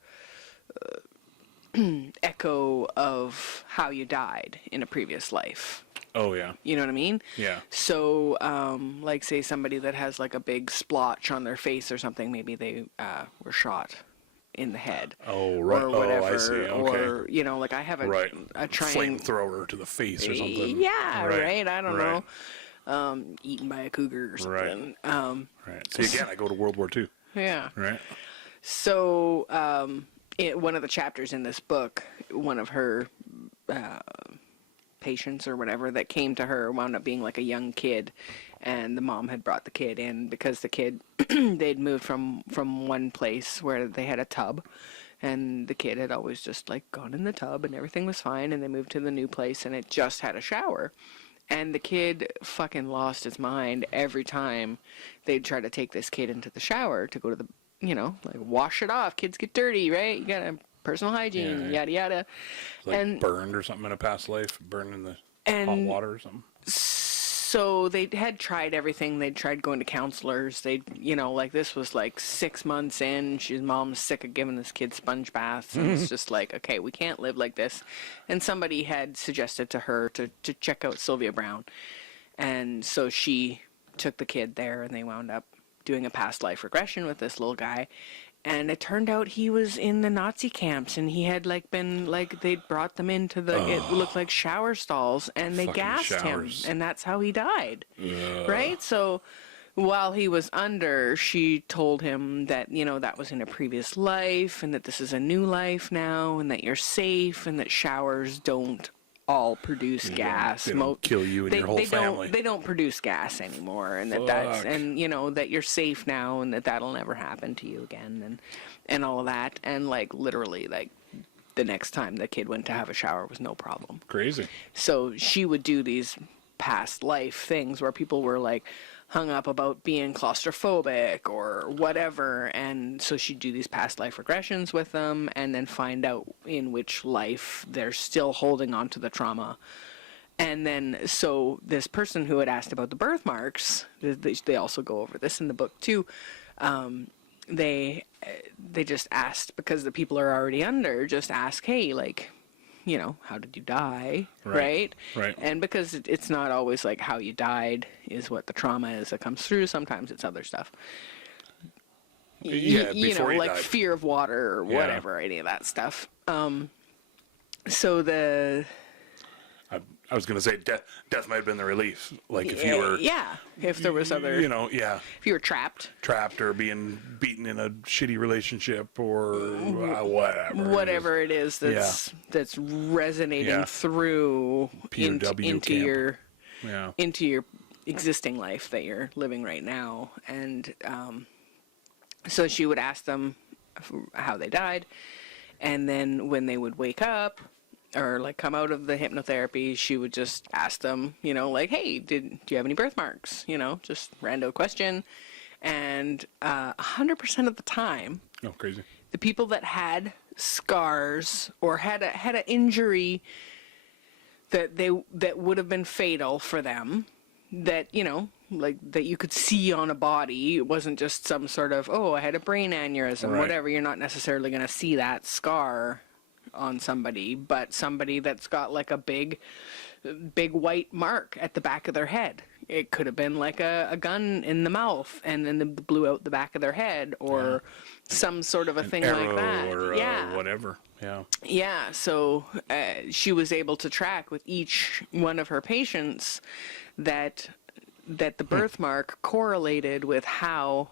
echo of how you died in a previous life. Oh, yeah. You know what I mean? Yeah. So, like, say somebody that has, like, a big splotch on their face or something, maybe they were shot in the head. Oh, right. Or whatever. Oh, I see. Okay. Or, like, I have a flamethrower to the face or something. Yeah, right. I don't know. Eaten by a cougar or something. Right. See, again, I go to World War II. Yeah. Right. So, one of the chapters in this book, one of her patients or whatever that came to her wound up being like a young kid, and the mom had brought the kid in because the kid they'd moved from one place where they had a tub, and the kid had always just like gone in the tub and everything was fine, and they moved to the new place and it just had a shower, and the kid fucking lost his mind every time they'd try to take this kid into the shower to go to the like wash it off. Kids get dirty, right? You gotta personal hygiene, yada yada. Like, and burned or something in a past life, burned in the hot water or something. So they had tried everything. They'd tried going to counselors. They, like this was like 6 months in. She's mom's sick of giving this kid sponge baths, and it's just like, okay, we can't live like this. And somebody had suggested to her to check out Sylvia Browne, and so she took the kid there, and they wound up doing a past life regression with this little guy. And it turned out he was in the Nazi camps, and he had they'd brought them into it looked like shower stalls, and they gassed showers. him, and that's how he died. Right? So while he was under, she told him that, that was in a previous life, and that this is a new life now, and that you're safe, and that showers don't all produce gas. They don't kill you and your whole family. They don't produce gas anymore, and that that you're safe now, and that'll never happen to you again, and all of that, and literally the next time the kid went to have a shower was no problem. Crazy. So she would do these past life things where people were hung up about being claustrophobic or whatever, and so she'd do these past life regressions with them and then find out in which life they're still holding on to the trauma. And then so this person who had asked about the birthmarks, they also go over this in the book too, they just asked, because the people are already under, just ask, hey, how did you die, right? And because it's not always how you died is what the trauma is that comes through. Sometimes it's other stuff. Yeah, before you died. Fear of water or whatever, any of that stuff. So I was going to say death might have been the relief. If you were... Yeah, if there was other... If you were trapped. Trapped or being beaten in a shitty relationship or whatever. Whatever it is that's resonating through into your existing life that you're living right now. And so she would ask them how they died. And then when they would wake up, or come out of the hypnotherapy, she would just ask them, hey, do you have any birthmarks? Just rando question. And 100% of the time, crazy, the people that had scars or had an injury that would have been fatal for them, that that you could see on a body, it wasn't just some sort of, I had a brain aneurysm, whatever. You're not necessarily going to see that scar on somebody, but somebody that's got a big white mark at the back of their head. It could have been a gun in the mouth, and then they blew out the back of their head, or some sort of a thing like that. Or whatever. Yeah. So she was able to track with each one of her patients that the birthmark correlated with how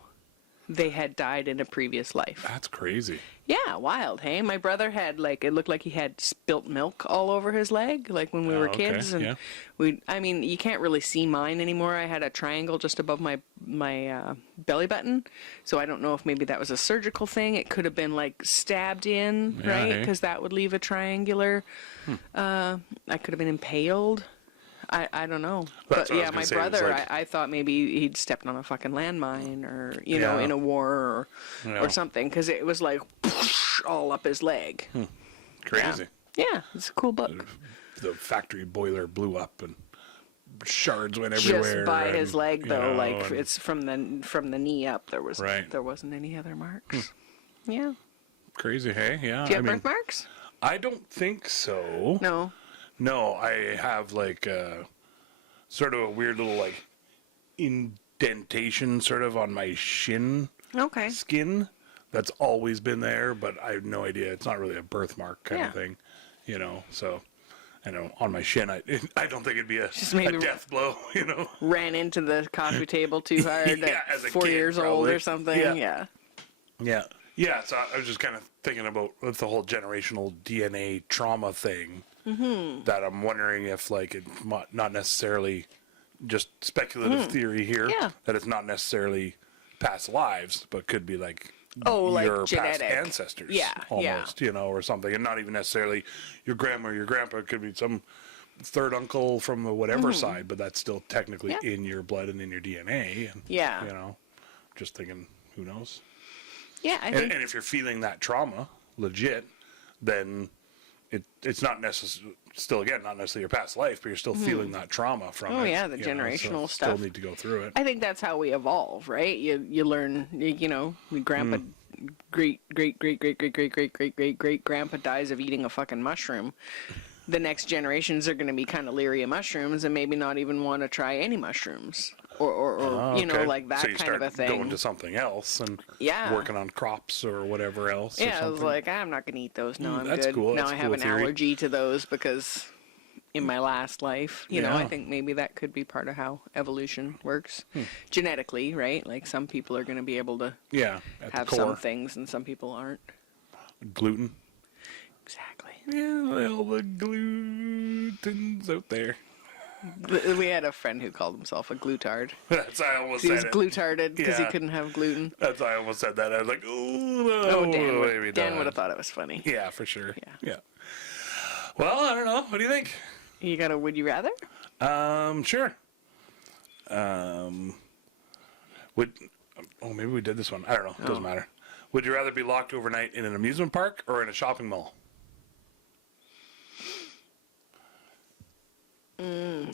they had died in a previous life. That's crazy. Yeah, wild, hey? My brother had, it looked like he had spilt milk all over his leg, when we were kids. And you can't really see mine anymore. I had a triangle just above my belly button, so I don't know if maybe that was a surgical thing. It could have been, stabbed in, right? Because that would leave a triangular. I could have been impaled. I don't know. But yeah, my brother, I thought maybe he'd stepped on a fucking landmine or, in a war or something, because it was whoosh, all up his leg. Crazy. Yeah, it's a cool book. The factory boiler blew up and shards went everywhere. Just by his leg, though, it's from the knee up. There wasn't any other marks. Yeah. Crazy, hey? Yeah. Do you have birthmarks? I don't think so. No, I have sort of a weird little indentation sort of on my shin skin that's always been there, but I have no idea. It's not really a birthmark kind of thing, so I know on my shin, I don't think it'd be a death blow, Ran into the coffee table too hard at 4 years old or something. Yeah. So I was just kind of thinking about the whole generational DNA trauma thing. That I'm wondering if it's not necessarily just speculative theory here, that it's not necessarily past lives, but could be your genetic past ancestors, almost, or something, and not even necessarily your grandma or your grandpa. It could be some third uncle from the whatever side, but that's still technically in your blood and in your DNA. And, just thinking, who knows? Yeah, and if you're feeling that trauma legit, then it's not necessarily, still again, not necessarily your past life, but you're still feeling that trauma from it. Oh yeah, the you know, generational so stuff. Still need to go through it. I think that's how we evolve, right? You learn, you know, we grandpa, great grandpa dies of eating a fucking mushroom. The next generations are going to be kind of leery of mushrooms and maybe not even want to try any mushrooms, or you know, like that so you kind of a thing. Going to something else and working on crops or whatever else. Yeah, I was like, I'm not going to eat those. No, I'm that's good. cool. Now That's I a have cool an theory. allergy to those because in my last life, you know, I Yeah. think maybe that could be part of how evolution works genetically, right? Like some people are going to be able to at have the core. some things and some people aren't. Gluten. Exactly. Yeah, all the glutens out there. We had a friend who called himself a glutard. That's I almost He was said it. glutarded because he Yeah. couldn't have gluten. That's I almost said that. I was like, oh, Oh, no, maybe Dan not. would have thought it was funny. Yeah, for sure. Yeah. Well, I don't know. What do you think? You got a would you rather? Sure. Would maybe we did this one. I don't know. It doesn't matter. Would you rather be locked overnight in an amusement park or in a shopping mall?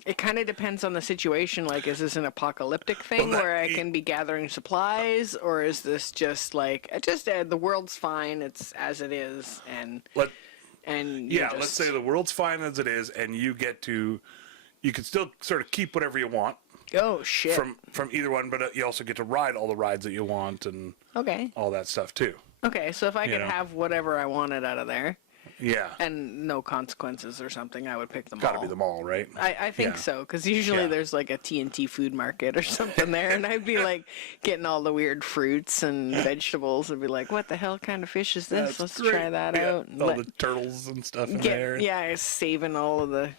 It kind of depends on the situation. Like, is this an apocalyptic thing where I can be gathering supplies, or is this just like the world's fine, it's as it is, and Let's say the world's fine as it is, and you can still sort of keep whatever you want oh shit from either one, but you also get to ride all the rides that you want and all that stuff too. Okay, so if I could know. have whatever I wanted out of there Yeah, and no consequences or something, I would pick the mall. gotta be the mall, right? I think so, because usually Yeah. there's like a TNT food market or something there, and I'd be like getting all the weird fruits and vegetables and be like, what the hell kind of fish is this? That's Let's great. try that Yeah, out. And all the turtles and stuff in there. Yeah, saving all of the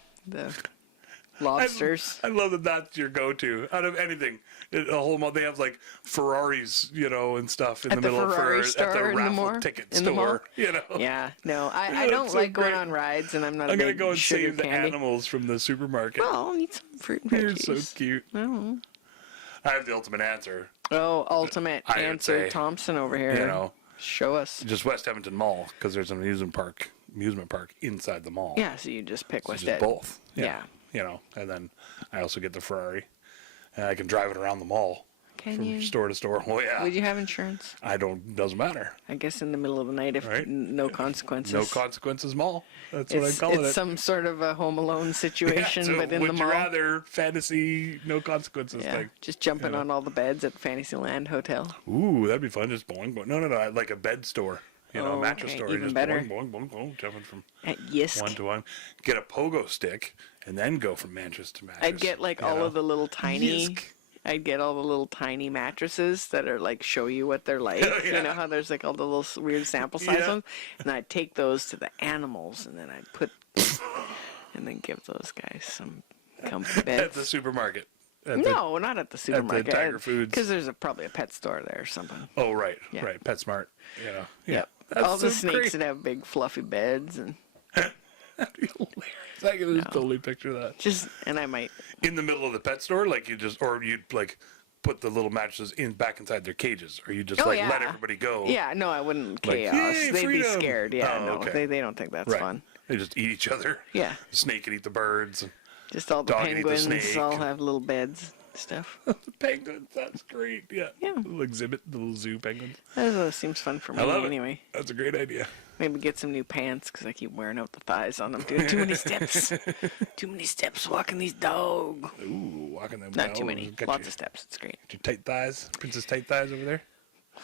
lobsters. I love that that's your go-to out of anything. A whole month they have like Ferraris, and stuff in At the the middle Ferrari of at store the in the raffle mall? ticket In the mall? store. Yeah, no, I Yeah, don't it's so like going great. on rides, and I'm not I'm a gonna big go and sugar save the candy. animals from the supermarket. Well, I'll need some fruit and You're veggies. so cute. Oh, I have the ultimate answer. ultimate I would answer, say, Thompson over here. Show us. Just West Edmonton Mall because there's an amusement park inside the mall. Yeah, so you just pick So West just Ed. both. Yeah. And then I also get the Ferrari, and I can drive it around the mall Can from you? store to store. Oh yeah. Would you have insurance? Doesn't matter. I guess in the middle of the night, if Right. no consequences. No consequences mall. That's what I'm calling it's it. some sort of a Home Alone situation, So but in would the you mall. rather fantasy no consequences Yeah, thing? just jumping on all the beds at Fantasyland Hotel. Ooh, that'd be fun. Just boing, boing. No, like a bed store. A Oh, mattress okay, store. even Just better. boing, boing, boing, boing, jumping from At Yisk. one to one. Get a pogo stick and then go from mattress to mattress. I'd get like all of the little tiny. Yisk. I'd get all the little tiny mattresses that are like show you what they're like. Yeah. You know how there's like all the little weird sample size Yeah. ones, and I'd take those to the animals, and then I'd put, and then give those guys some comfy beds. At the supermarket. No, not at the supermarket. Tiger Foods. Because there's probably a pet store there or something. Oh, right. Yeah. Right. PetSmart. Yeah. Yep. That's All the so snakes great. would have big fluffy beds, and That'd be hilarious. I can just totally picture that. and I might. In the middle of the pet store, like you'd like put the little mattresses back inside their cages, or you just Oh, let yeah. everybody go. Yeah, no, I wouldn't Like, chaos. yay, They'd freedom. be scared. Yeah, Oh, no, okay. they don't think that's Right. fun. They just eat each other. Yeah, The snake can eat the birds. And just all the Dog and eat the penguins snake. all have little beds, stuff. the penguins. That's great. Yeah. Yeah. Little exhibit, the little zoo penguins. That seems fun for me I love anyway. it. That's a great idea. Maybe get some new pants because I keep wearing out the thighs on them. Doing too many steps. Too many steps walking these dog. Ooh, walking them Not down. too many. Got Lots your, of steps. It's great. your tight thighs. Princess tight thighs over there.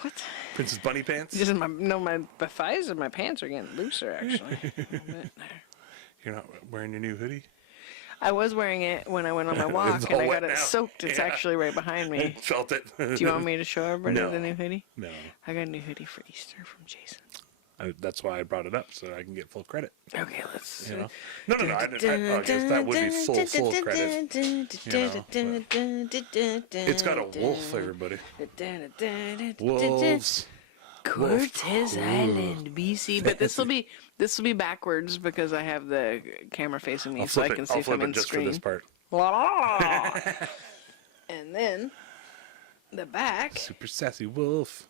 What? Princess bunny pants. Just the thighs of my pants are getting looser actually. A little bit there. You're not wearing your new hoodie? I was wearing it when I went on my walk, It's and all I wet got it now. soaked. It's Yeah. actually right behind me. Felt it. Do you want me to show everybody No. the new hoodie? No. I got a new hoodie for Easter from Jason. That's why I brought it up, so I can get full credit. Okay, let's. You know? No, I guess that would be full credit. It's got a wolf, everybody. Wolves. Cortez Island, BC. But this will be backwards because I have the camera facing me, so I can see I'll if flip I'm it in just screen. for this part. And then the back Super sassy wolf.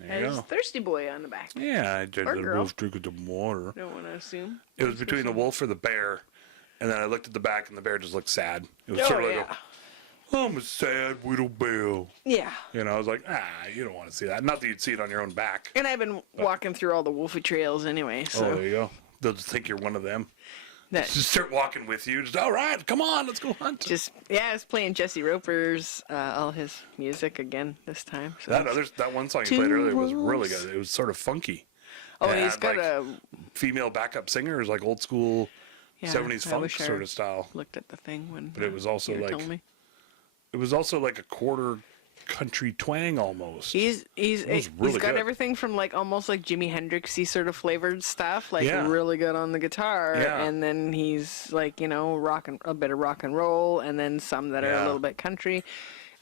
There you Has go. Thirsty Boy on the back. Yeah, I did Or the girl. wolf drinking the water. Don't want to assume. It was between the wolf or the bear, and then I looked at the back, and the bear just looked sad. It was Oh, sort of yeah. like, I'm a sad little bear. Yeah. You know, I was like, you don't want to see that. Not that you'd see it on your own back. And I've been walking through all the wolfie trails anyway, so Oh, there you go. They'll just think you're one of them. that Just start walking with you. Just, all right, come on, let's go hunt. I was playing Jesse Roper's all his music again this time. So That one song you played earlier was really good. It was sort of funky. oh, It he's had, got like, a female backup singers, like old school yeah, 70s I funk wish I sort of style. looked at the thing when But it was also you were like- telling me. It was also like a quarter country twang almost. He's was got really good. everything from like almost like Jimi Hendrixy sort of flavored stuff, like Yeah. really good on the guitar, Yeah. and then he's like a bit of rock and roll, and then some that are a Yeah. little bit country,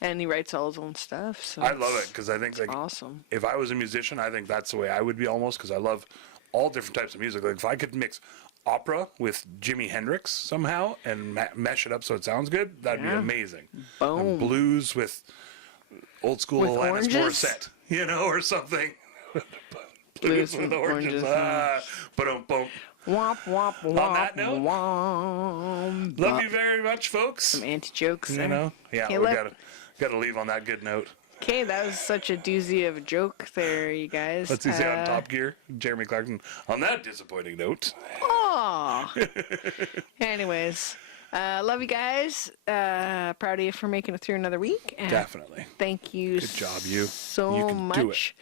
and he writes all his own stuff. So I love it because I think like awesome. if I was a musician, I think that's the way I would be almost because I love all different types of music. Like if I could mix opera with Jimi Hendrix somehow and mesh it up so it sounds good, that'd be Yeah. amazing. Boom. And blues with old school With Alanis oranges? Morissette, you know, or something. Blues with with oranges. oranges, Ba-dum-bum. Womp womp womp. that note, womp. Love you very much, folks. Some anti jokes. You know, yeah, Okay, we let- gotta leave on that good note. Okay, that was such a doozy of a joke there, you guys. Let's see on Top Gear, Jeremy Clarkson. On that disappointing note, Aw. Anyways, love you guys. Proud of you for making it through another week. And definitely. thank you Good job, you. so You can do it. much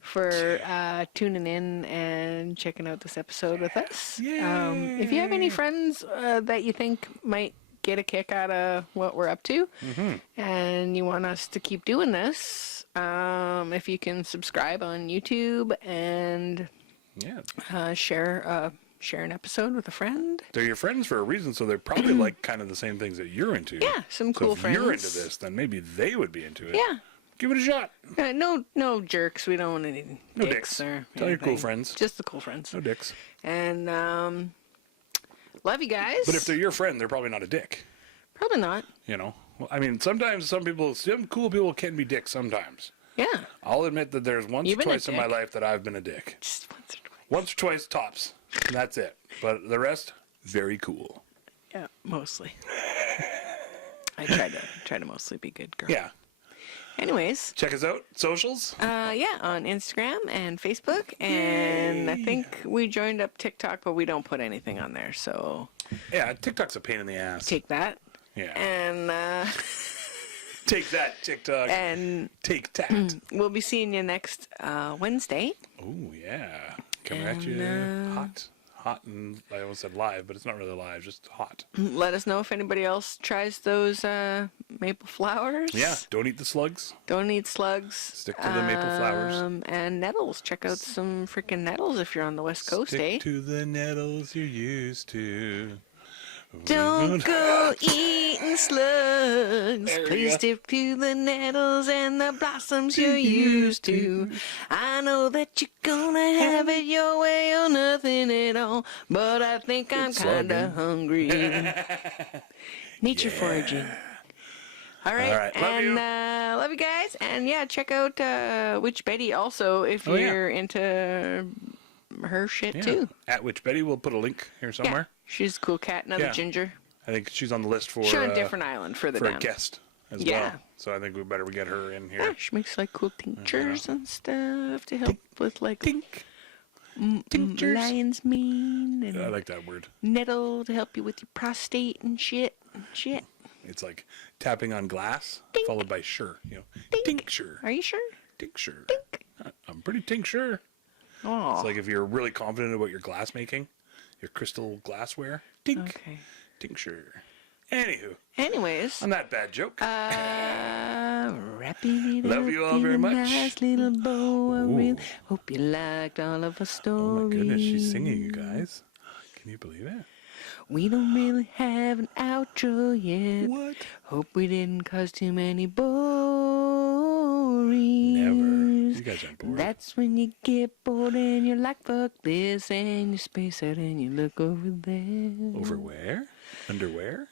for tuning in and checking out this episode with us. If you have any friends that you think might get a kick out of what we're up to and you want us to keep doing this, if you can subscribe on YouTube and Yeah. share an episode with a friend. They're your friends for a reason, so they're probably like kind of the same things that you're into. Yeah, some cool so if you're friends. into this, then maybe they would be into it. Yeah. Give it a shot. No jerks. We don't want any No dicks dicks. or Tell your cool anything. friends. Just the cool friends. No dicks. And love you guys. But if they're your friend, they're probably not a dick. Probably not. You know? Well, I mean, sometimes some cool people can be dicks sometimes. Yeah. I'll admit that there's once You've or been a twice in my dick. life that I've been a dick. Just once or twice. Once or twice tops. And that's it. But the rest, very cool. Yeah, mostly. I try to mostly be good girl. Yeah. Anyways, Check us out. Socials. on Instagram and Facebook, and I think we joined up TikTok, but we don't put anything on there. So Yeah, TikTok's a pain in the ass. take that. Yeah. And Take that, TikTok. and Take that. we'll be seeing you next Wednesday. Oh, yeah. Coming at you hot. Hot and I almost said live, but it's not really live, just hot. Let us know if anybody else tries those maple flowers. Yeah, don't eat the slugs. Don't eat slugs. Stick to the maple flowers. And nettles. Check out some freaking nettles if you're on the West Coast, Stick eh? to the nettles you're used to. Don't go eating slugs. There we Please go. stick to the nettles and the blossoms you're used to. I know that you're gonna have it your way or nothing at all, but I think I'm kinda slugging. hungry. Nature foraging. All right, All right, love and you. love you guys, and yeah, check out Witch Betty also if Oh, yeah. you're into her shit Yeah. too. At Witch Betty, we'll put a link here somewhere. Yeah, she's a cool cat, another Yeah. ginger. I think she's on the list for She's on a different island further for a down. guest as Yeah. well. So I think we better get her in Yeah, here. she makes like cool tinctures and stuff to help with like Tink. Tinctures. lion's mane and I like that word. nettle to help you with your prostate and shit. It's like tapping on glass Tink. followed by sure. You know, Tink. tincture. Are you sure? Tincture. Tink. I'm pretty tincture. Oh, It's like if you're really confident about your glass making, your crystal glassware. Tink. okay. Tincture. Anywho, Anyways, on that bad joke. wrapping it Love up you all in very a much. nice little bow. I really Ooh. hope you liked all of our Oh stories. my goodness, she's singing, you guys. Can you believe it? We don't really have an outro yet. What? Hope we didn't cause too many boring. Never. You guys aren't bored. That's when you get bored and you're like, fuck this, and you space out and you look over there. Over where? Underwear?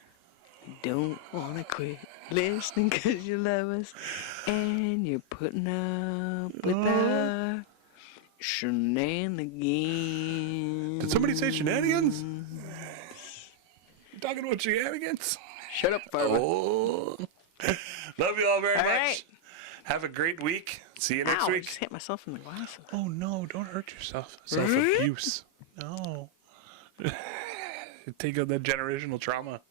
Don't wanna quit listening 'cause you love us and you're putting up with our shenanigans. Did somebody say shenanigans? You talking about shenanigans? Shut up, Barbara. Oh. Love you all very much. Right. Have a great week. See you next Ow, I week. just hit myself in the glasses. Oh, no, don't hurt yourself. Self-abuse. No. Take out that generational trauma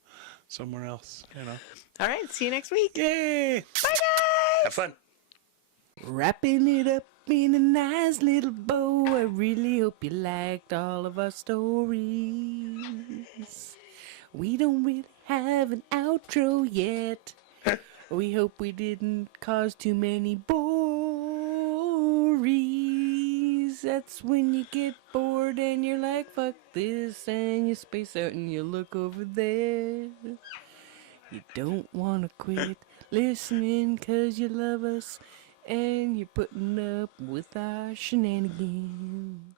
somewhere else, you know. All right, see you next week. Yay. Bye, guys. Have fun. Wrapping it up in a nice little bow. I really hope you liked all of our stories. We don't really have an outro yet. We hope we didn't cause too many bories. That's when you get bored and you're like, fuck this, and you space out and you look over there. You don't want to quit listening 'cause you love us and you're putting up with our shenanigans.